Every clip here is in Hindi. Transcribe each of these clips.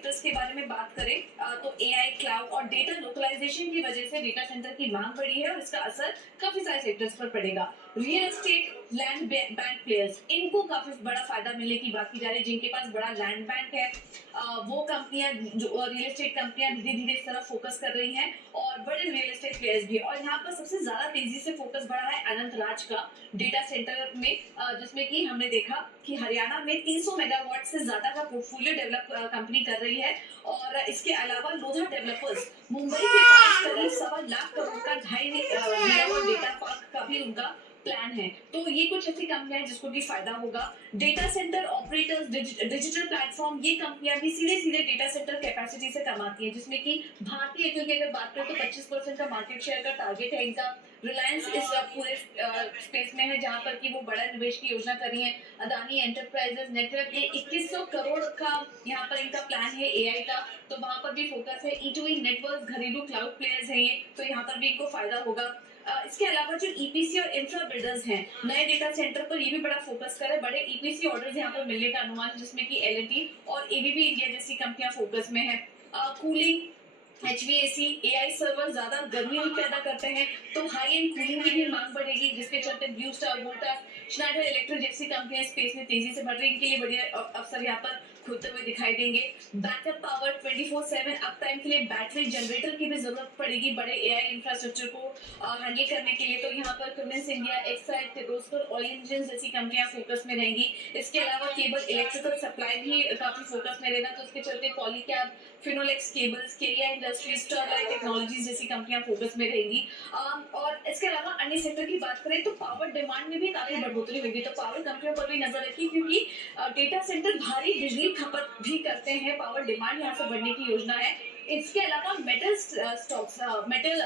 सेक्टर्स के बारे में बात करें तो एआई, क्लाउड और डेटा लोकलाइजेशन की वजह से डेटा सेंटर की मांग बढ़ी है और इसका असर काफी सारे सेक्टर्स पर पड़ेगा। Real estate, land bank players, इनको काफी बड़ा फायदा मिलने की बात की जा रही है। जिनके पास बड़ा लैंड बैंक है, वो कंपनियां जो रियल एस्टेट कंपनियां धीरे धीरे इस तरफ फोकस कर रही हैं और बड़े रियल एस्टेट प्लेयर्स भी। और यहाँ पर सबसे ज्यादा तेजी से फोकस बढ़ा है अनंतराज का डेटा सेंटर में, जिसमें कि हमने देखा कि हरियाणा में 300 मेगावाट से ज्यादा का पोर्टफोलियो डेवलप कंपनी कर रही है। और इसके अलावा लोधा डेवलपर्स मुंबई के पास करीब 1.25 करोड़ का 2.5 गीगावाट डेटा पार्क का भी उनका प्लान है। तो ये कुछ ऐसी कंपनियां जिसको भी फायदा होगा। Data centre operators, digital platform, ये कंपनियां भी सीधे सीधे डेटा सेंटर कैपेसिटी से कमाती है, जिसमें कि भारतीय एयरटेल की अगर बात करें तो 25% का मार्केट शेयर का टारगेट है इनका। रिलायंस इस पूरे स्पेस में है जहां पर कि वो बड़ा निवेश की योजना कर रही है। अदानी एंटरप्राइजेस नेटवर्क, ये 2100 करोड़ का यहाँ पर इनका प्लान है एआई का, तो वहां पर भी फोकस है। ई2ई नेटवर्क, घरेलू क्लाउड प्लेयर्स है ये, तो यहाँ पर भी इनको फायदा होगा। इसके अलावा जो ईपीसी और इंफ्रा बिल्डर्स हैं नए डेटा सेंटर पर, ये भी बड़ा फोकस कर रहे हैं। बड़े ईपीसी ऑर्डर्स यहाँ पर मिलने का अनुमान है, जिसमें कि एल&टी और एबीबी इंडिया जैसी कंपनियां फोकस में है। कूलिंग, एचवीएसी, एआई सर्वर ज्यादा गर्मी भी पैदा करते हैं, तो हाई एंड कूलिंग की भी मांग बढ़ेगी, जिसके चलते blue star, Voltas, Snyder electric जैसी कंपनियां स्पेस में तेजी से बढ़ रही है। इनके लिए बढ़िया अवसर यहाँ पर खुलते हुए दिखाई देंगे। बैकअप पावर 24/7 अप टाइम के लिए बैटरी जनरेटर की भी जरूरत पड़ेगी बड़े एआई इंफ्रास्ट्रक्चर को हैंडल करने के लिए, तो यहाँ पर Cummins India, Exide, Kirloskar oil engine जैसी कंपनियां फोकस में रहेंगी। इसके अलावा केबल इलेक्ट्रिकल सप्लाई भी काफी फोकस में रहेगा, तो उसके चलते पॉलीकैब, फिनोलेक्स केबल्स, केरिया इंडस्ट्रीज, स्टरलाइट टेक्नोलॉजीज जैसी कंपनियां फोकस में रहेंगी। और इसके अलावा अन्य सेक्टर की बात करें तो पावर डिमांड में भी काफी बढ़ोतरी होगी, तो पावर कंपनियों पर भी नजर रखी, क्योंकि डेटा सेंटर भारी बिजली खपत भी करते हैं। पावर डिमांड यहाँ से बढ़ने की योजना है। इसके अलावा मेटल स्टॉक्स, मेटल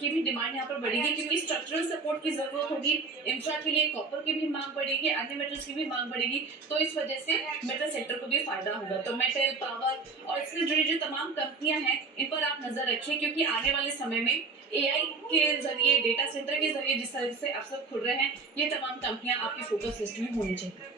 की भी डिमांड यहाँ पर बढ़ेगी, क्योंकि स्ट्रक्चरल सपोर्ट की जरूरत होगी। इंफ्रा के लिए कॉपर की भी मांग बढ़ेगी, अन्य मेटल्स की भी मांग बढ़ेगी, तो इस वजह से मेटल सेक्टर को भी फायदा होगा। तो मेटल, पावर और इससे जुड़ी जो तमाम कंपनियां हैं, इन पर आप नजर रखिए, क्योंकि आने वाले समय में एआई के जरिए, डेटा सेंटर के जरिए जिस तरह से अवसर खुल रहे हैं, ये तमाम कंपनियां आपकी फोकस लिस्ट में होनी चाहिए।